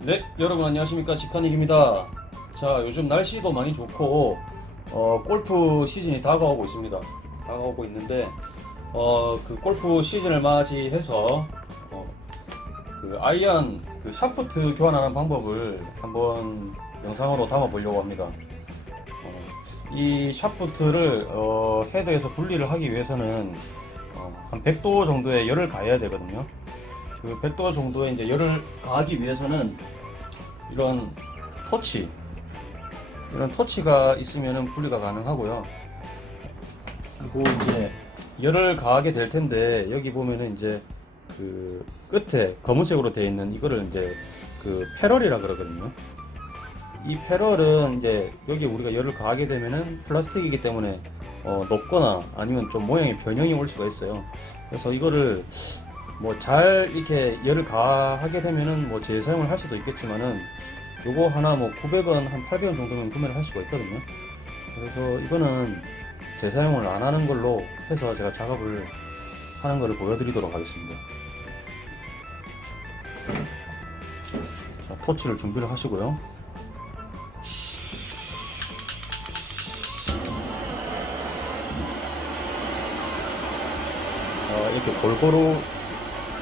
네, 여러분 안녕하십니까 직관일입니다. 자, 요즘 날씨도 많이 좋고 어, 골프 시즌이 다가오고 있습니다. 다가오고 있는데 어, 그 골프 시즌을 맞이해서 어, 그 아이언 그 샤프트 교환하는 방법을 한번 영상으로 담아 보려고 합니다. 어, 이 샤프트를 어, 헤드에서 분리를 하기 위해서는 어, 한 100도 정도의 열을 가해야 되거든요. 그 100도 정도의 이제 열을 가하기 위해서는 이런 토치 이런 토치가 있으면 분리가 가능하고요. 그리고 이제 열을 가하게 될 텐데 여기 보면은 이제 그 끝에 검은색으로 되어 있는 이거를 이제 그 패럴이라 그러거든요. 이 패럴은 이제 여기 우리가 열을 가하게 되면은 플라스틱이기 때문에 어, 높거나 아니면 좀 모양의 변형이 올 수가 있어요. 그래서 이거를 뭐 잘 이렇게 열을 가하게 되면은 뭐 재사용을 할 수도 있겠지만은 요거 하나 뭐 900원 한 800원 정도면 구매를 할 수가 있거든요. 그래서 이거는 재사용을 안 하는 걸로 해서 제가 작업을 하는 거를 보여드리도록 하겠습니다. 자, 토치를 준비를 하시고요. 어, 이렇게 골고루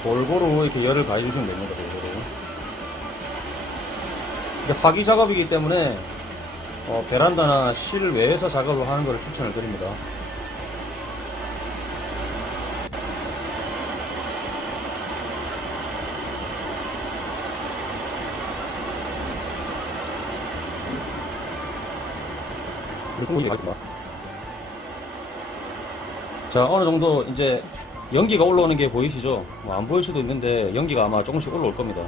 골고루 이렇게 열을 가해주시면 됩니다. 골고루. 이게 화기 작업이기 때문에 어, 베란다나 실외에서 작업을 하는 것을 추천을 드립니다. 자 어느 정도 이제 연기가 올라오는 게 보이시죠? 뭐 안 보일 수도 있는데 연기가 아마 조금씩 올라올 겁니다.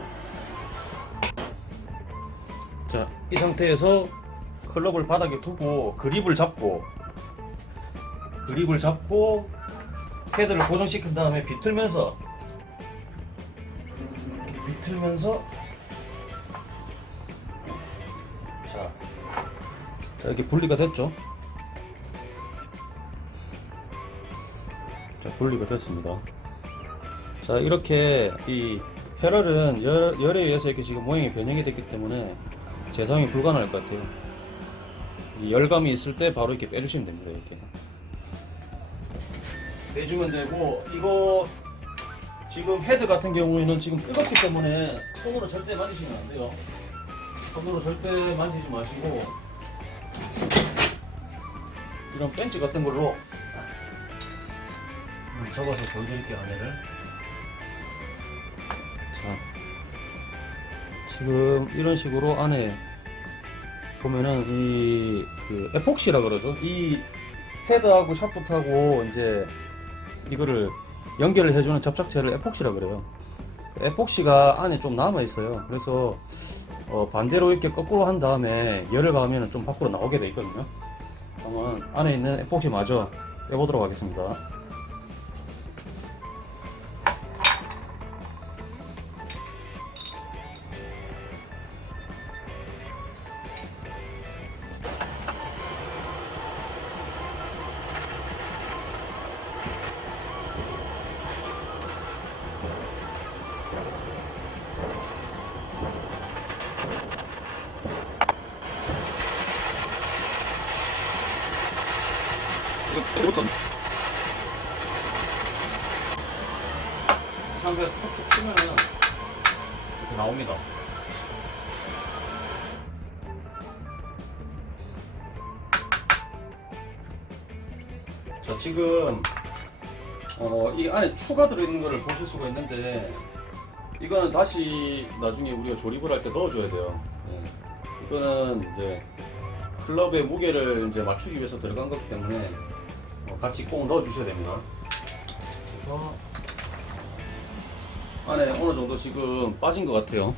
자, 이 상태에서 클럽을 바닥에 두고 그립을 잡고 그립을 잡고 헤드를 고정시킨 다음에 비틀면서 비틀면서 자, 자 이렇게 분리가 됐죠? 자, 분리가 됐습니다. 자, 이렇게 이 패럴은 열, 열에 의해서 이렇게 지금 모양이 변형이 됐기 때문에 재사용이 불가능할 것 같아요. 이 열감이 있을 때 바로 이렇게 빼주시면 됩니다. 이렇게 빼주면 되고 이거 지금 헤드 같은 경우에는 지금 뜨겁기 때문에 손으로 절대 만지시면 안 돼요. 손으로 절대 만지지 마시고 이런 벤치 같은 걸로 음, 접어서 보여드릴게요 안에를 자 지금 이런 식으로 안에 보면은 이 그 에폭시라 그러죠. 이 헤드하고 샤프트하고 이제 이거를 연결을 해주는 접착제를 에폭시라 그래요. 그 에폭시가 안에 좀 남아 있어요. 그래서 어, 반대로 이렇게 거꾸로 한 다음에 열을 가하면 좀 밖으로 나오게 돼 있거든요. 그러면 안에 있는 에폭시 마저 빼보도록 하겠습니다. 지금 어, 이 안에 추가 들어있는 거를 보실 수가 있는데 이거는 다시 나중에 우리가 조립을 할 때 넣어줘야 돼요. 네. 이거는 이제 클럽의 무게를 이제 맞추기 위해서 들어간 거기 때문에 어, 같이 꼭 넣어주셔야 됩니다. 그래서 안에 어느 정도 지금 빠진 것 같아요.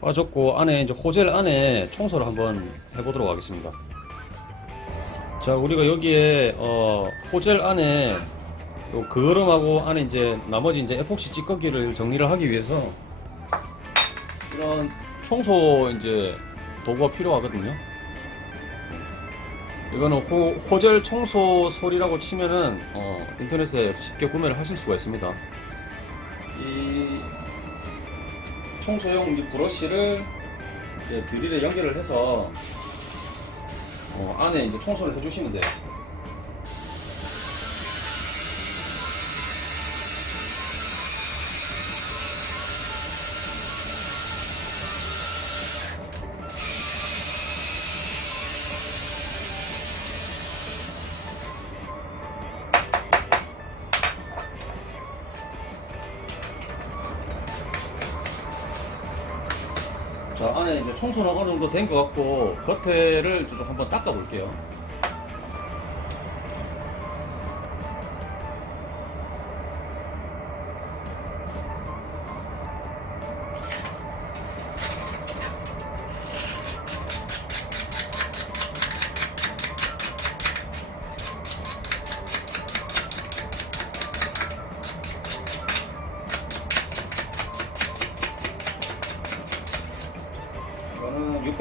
빠졌고 안에 이제 호젤 안에 청소를 한번 해보도록 하겠습니다. 자, 우리가 여기에 어, 호젤 안에 요 그을음하고 안에 이제 나머지 이제 에폭시 찌꺼기를 정리를 하기 위해서 이런 청소 이제 도구가 필요하거든요. 이거는 호, 호젤 청소 솔이라고 치면은 어, 인터넷에 쉽게 구매를 하실 수가 있습니다. 이 청소용 이 브러쉬를 드릴에 연결을 해서 어, 안에 이제 청소를 해주시면 돼요. 청소는 어느 정도 된것 같고 겉에를 좀 한번 닦아 볼게요.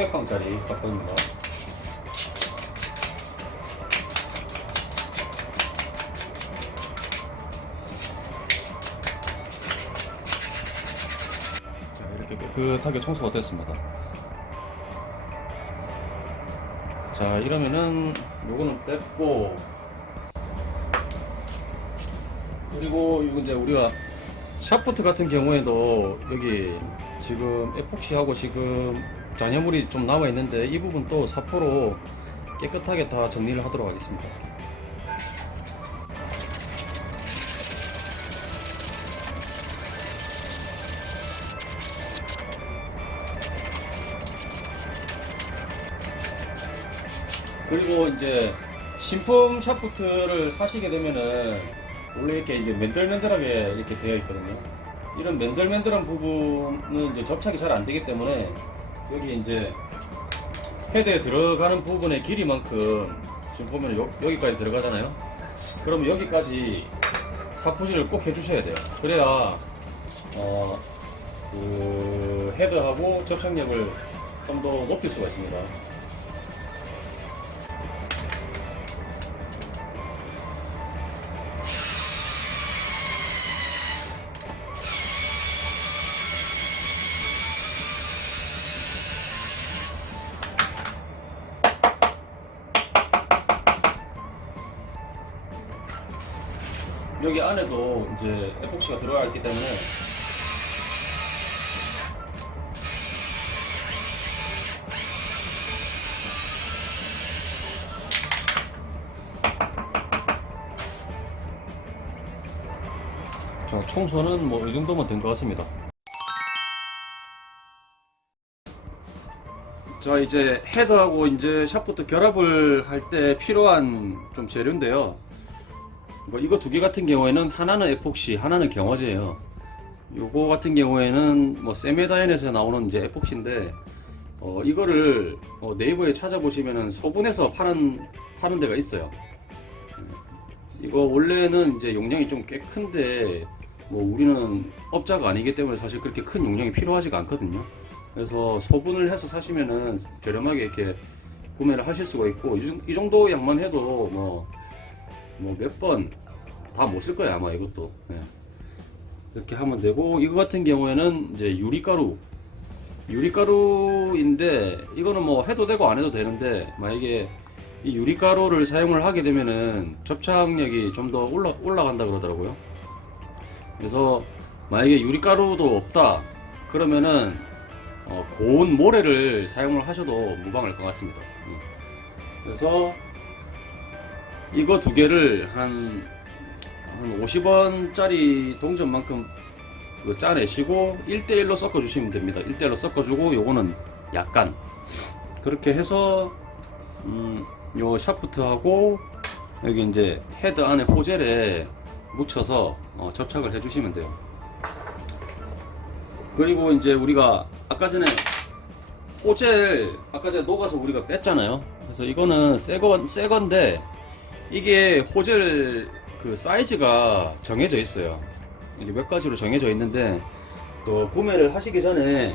600방짜리 사건입니다. 자, 이렇게 깨끗하게 청소가 됐습니다. 자, 이러면은 요거는 뗐고 그리고 이거 이제 우리가 샤프트 같은 경우에도 여기 지금 에폭시하고 지금 잔여물이 좀 남아 있는데 이 부분 또 사포로 깨끗하게 다 정리를 하도록 하겠습니다. 그리고 이제 신품 샤프트를 사시게 되면은 원래 이렇게 이제 맨들맨들하게 이렇게 되어 있거든요. 이런 맨들맨들한 부분은 이제 접착이 잘 안 되기 때문에 여기 이제 헤드에 들어가는 부분의 길이만큼 지금 보면 여, 여기까지 들어가잖아요. 그럼 여기까지 사포질을 꼭 해주셔야 돼요. 그래야 어, 그 헤드하고 접착력을 좀 더 높일 수가 있습니다. 여기 안에도 이제 에폭시가 들어가 있기 때문에 자, 청소는 뭐 이 정도면 된 것 같습니다. 자 이제 헤드하고 이제 샤프트 결합을 할 때 필요한 좀 재료인데요. 뭐 이거 두 개 같은 경우에는 하나는 에폭시, 하나는 경화제예요. 요거 같은 경우에는 뭐 세메다인에서 나오는 이제 에폭시인데 어 이거를 어 네이버에 찾아보시면은 소분해서 파는 파는 데가 있어요. 예. 이거 원래는 이제 용량이 좀 꽤 큰데 뭐 우리는 업자가 아니기 때문에 사실 그렇게 큰 용량이 필요하지가 않거든요. 그래서 소분을 해서 사시면은 저렴하게 이렇게 구매를 하실 수가 있고 이 정도 양만 해도 뭐 뭐 몇 번 다 못 쓸 거야 아마 이것도 예. 이렇게 하면 되고 이거 같은 경우에는 이제 유리가루 유리가루인데 이거는 뭐 해도 되고 안 해도 되는데 만약에 이 유리가루를 사용을 하게 되면은 접착력이 좀 더 올라 올라간다 그러더라고요 그래서 만약에 유리가루도 없다 그러면은 어, 고운 모래를 사용을 하셔도 무방할 것 같습니다 음. 그래서 이거 두 개를 한, 한 50원짜리 동전만큼 그 짜내시고 1대1로 섞어주시면 됩니다. 1대1로 섞어주고 요거는 약간 그렇게 해서 음, 요 샤프트하고 여기 이제 헤드 안에 호젤에 묻혀서 어, 접착을 해주시면 돼요. 그리고 이제 우리가 아까 전에 호젤 아까 전에 녹아서 우리가 뺐잖아요. 그래서 이거는 새건 새 건데 이게 호젤 그 사이즈가 정해져 있어요. 이게 몇 가지로 정해져 있는데 또 구매를 하시기 전에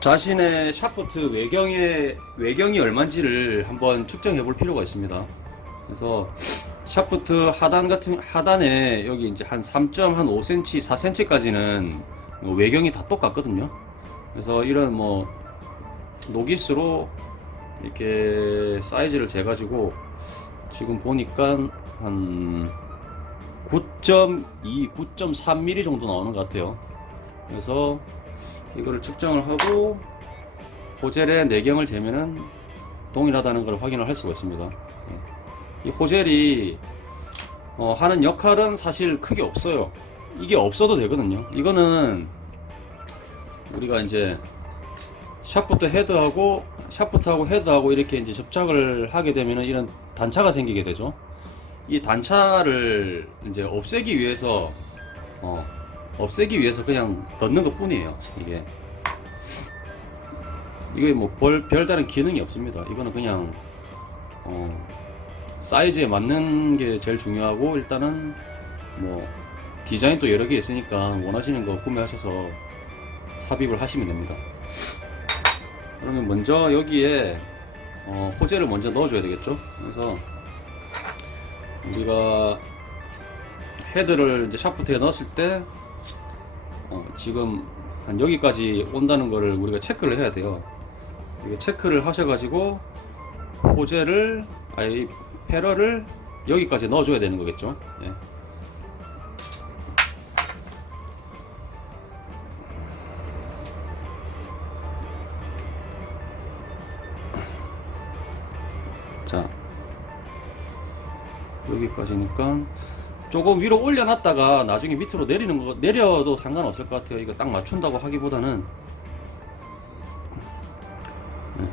자신의 샤프트 외경의 외경이 얼마인지를 한번 측정해 볼 필요가 있습니다. 그래서 샤프트 하단 같은 하단에 여기 이제 한 3.5cm, 4cm까지는 외경이 다 똑같거든요. 그래서 이런 뭐 노기스로 이렇게 사이즈를 재가지고 지금 보니까 한 9.2, 9.3mm 정도 나오는 것 같아요. 그래서 이거를 측정을 하고 호젤의 내경을 재면은 동일하다는 걸 확인을 할 수가 있습니다. 예. 이 호젤이 어, 하는 역할은 사실 크게 없어요. 이게 없어도 되거든요. 이거는 우리가 이제 샤프트 헤드하고 샤프트하고 헤드하고 이렇게 이제 접착을 하게 되면은 이런 단차가 생기게 되죠. 이 단차를 이제 없애기 위해서 어, 없애기 위해서 그냥 넣는 것 뿐이에요. 이게 이게 뭐 별, 별다른 기능이 없습니다. 이거는 그냥 어, 사이즈에 맞는 게 제일 중요하고 일단은 뭐 디자인도 여러 개 있으니까 원하시는 거 구매하셔서 삽입을 하시면 됩니다. 그러면 먼저 여기에 어, 호재를 먼저 넣어줘야 되겠죠. 그래서 우리가 헤드를 이제 샤프트에 넣었을 때 어, 지금 한 여기까지 온다는 거를 우리가 체크를 해야 돼요. 이게 체크를 하셔가지고 호재를 아니 패러를 여기까지 넣어줘야 되는 거겠죠. 예. 여기까지니까 조금 위로 올려놨다가 나중에 밑으로 내리는 거 내려도 상관없을 것 같아요. 이거 딱 맞춘다고 하기보다는 네.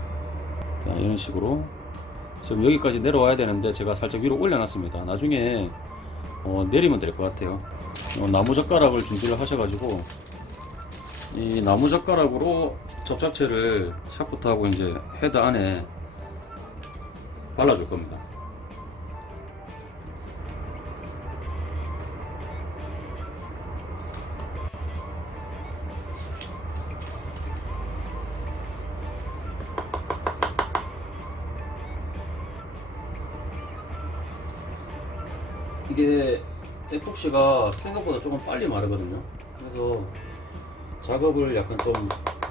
자, 이런 식으로 지금 여기까지 내려와야 되는데 제가 살짝 위로 올려놨습니다. 나중에 어, 내리면 될 것 같아요. 어, 나무 젓가락을 준비를 하셔가지고 이 나무 젓가락으로 접착체를 샤프트하고 이제 헤드 안에 발라줄 겁니다. 이게 에폭시가 생각보다 조금 빨리 마르거든요. 그래서 작업을 약간 좀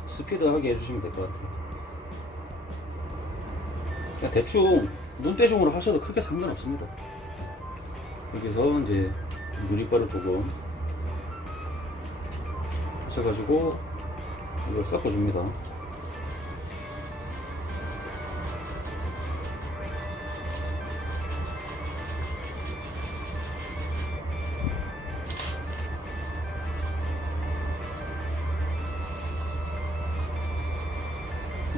스피드하게 해주시면 될 것 같아요. 그냥 대충 눈대중으로 하셔도 크게 상관없습니다. 여기서 이제 누리가루 조금 하셔가지고 이걸 섞어줍니다.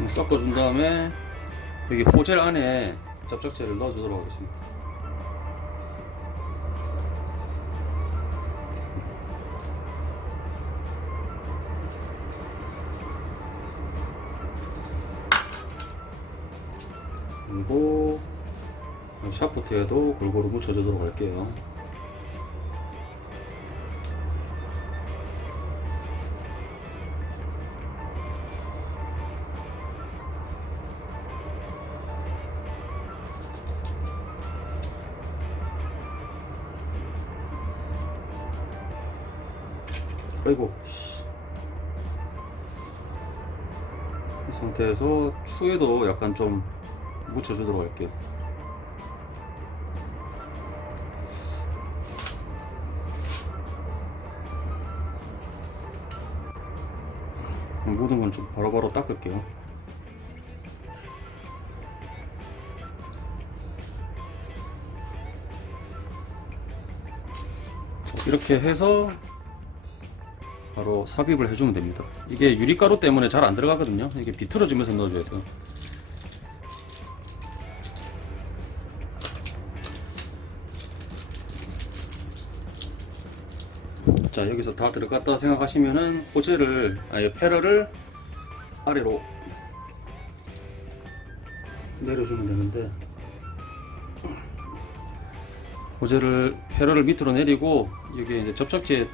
섞어준 다음에 여기 호젤 안에 접착제를 넣어주도록 하겠습니다. 그리고 샤프트에도 골고루 묻혀주도록 할게요. 아이고. 이 상태에서 추에도 약간 좀 묻혀주도록 할게요. 모든 건 좀 바로바로 닦을게요. 자, 이렇게 해서 바로 삽입을 해주면 됩니다. 이게 유리가루 때문에 잘 안 들어가거든요. 이게 비틀어지면서 넣어줘야 돼요. 자 여기서 다 들어갔다 생각하시면은 호재를 아니 패러를 아래로 내려주면 되는데 호재를 패러를 밑으로 내리고 여기 이제 접착제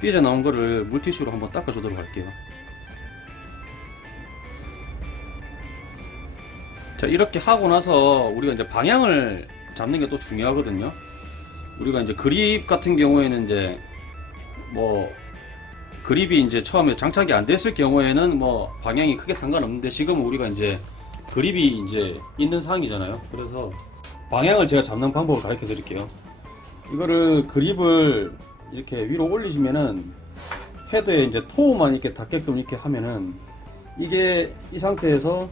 삐져 나온 거를 물티슈로 한번 닦아주도록 할게요. 자 이렇게 하고 나서 우리가 이제 방향을 잡는 게 또 중요하거든요. 우리가 이제 그립 같은 경우에는 이제 뭐 그립이 이제 처음에 장착이 안 됐을 경우에는 뭐 방향이 크게 상관없는데 지금은 우리가 이제 그립이 이제 있는 상황이잖아요. 그래서 방향을 제가 잡는 방법을 가르쳐 드릴게요. 이거를 그립을 이렇게 위로 올리시면은 헤드에 이제 토우만 이렇게 닿게끔 이렇게 하면은 이게 이 상태에서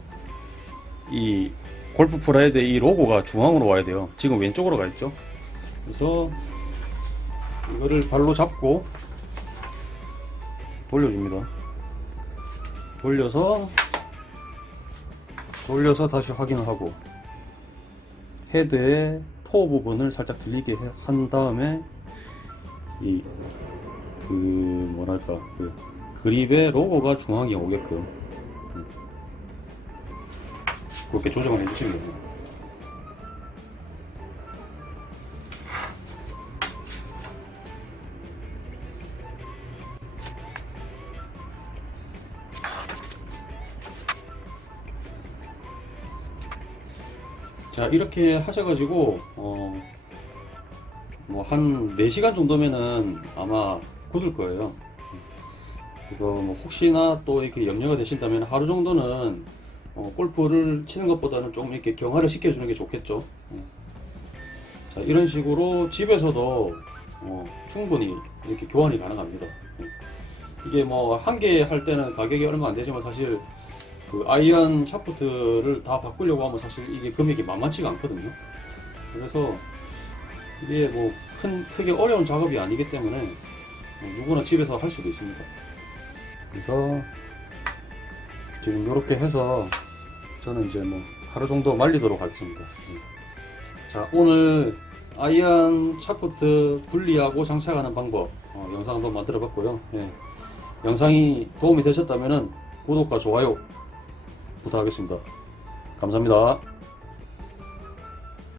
이 골프 프라이드의 이 로고가 중앙으로 와야 돼요. 지금 왼쪽으로 가 있죠. 그래서 이거를 발로 잡고 돌려줍니다. 돌려서 돌려서 다시 확인을 하고 헤드의 토 부분을 살짝 들리게 해- 한 다음에 이 그 뭐랄까 그 그립의 로고가 중앙에 오게끔 음. 그렇게 조정을 해주시면 됩니다. 자 이렇게 하셔가지고 어, 뭐 한 4시간 정도면은 아마 굳을 거예요 그래서 뭐 혹시나 또 이렇게 염려가 되신다면 하루 정도는 어, 골프를 치는 것보다는 좀 이렇게 경화를 시켜주는 게 좋겠죠 예. 자 이런 식으로 집에서도 어, 충분히 이렇게 교환이 가능합니다 예. 이게 뭐 한 개 할 때는 가격이 얼마 안 되지만 사실 그 아이언 샤프트를 다 바꾸려고 하면 사실 이게 금액이 만만치가 않거든요. 그래서 이게 뭐 큰 크게 어려운 작업이 아니기 때문에 어, 누구나 집에서 할 수도 있습니다. 그래서 지금 이렇게 해서 저는 이제 뭐 하루 정도 말리도록 하겠습니다. 예. 자 오늘 아이언 샤프트 분리하고 장착하는 방법 어, 영상 한번 만들어 봤고요. 예. 영상이 도움이 되셨다면 구독과 좋아요 부탁하겠습니다. 감사합니다.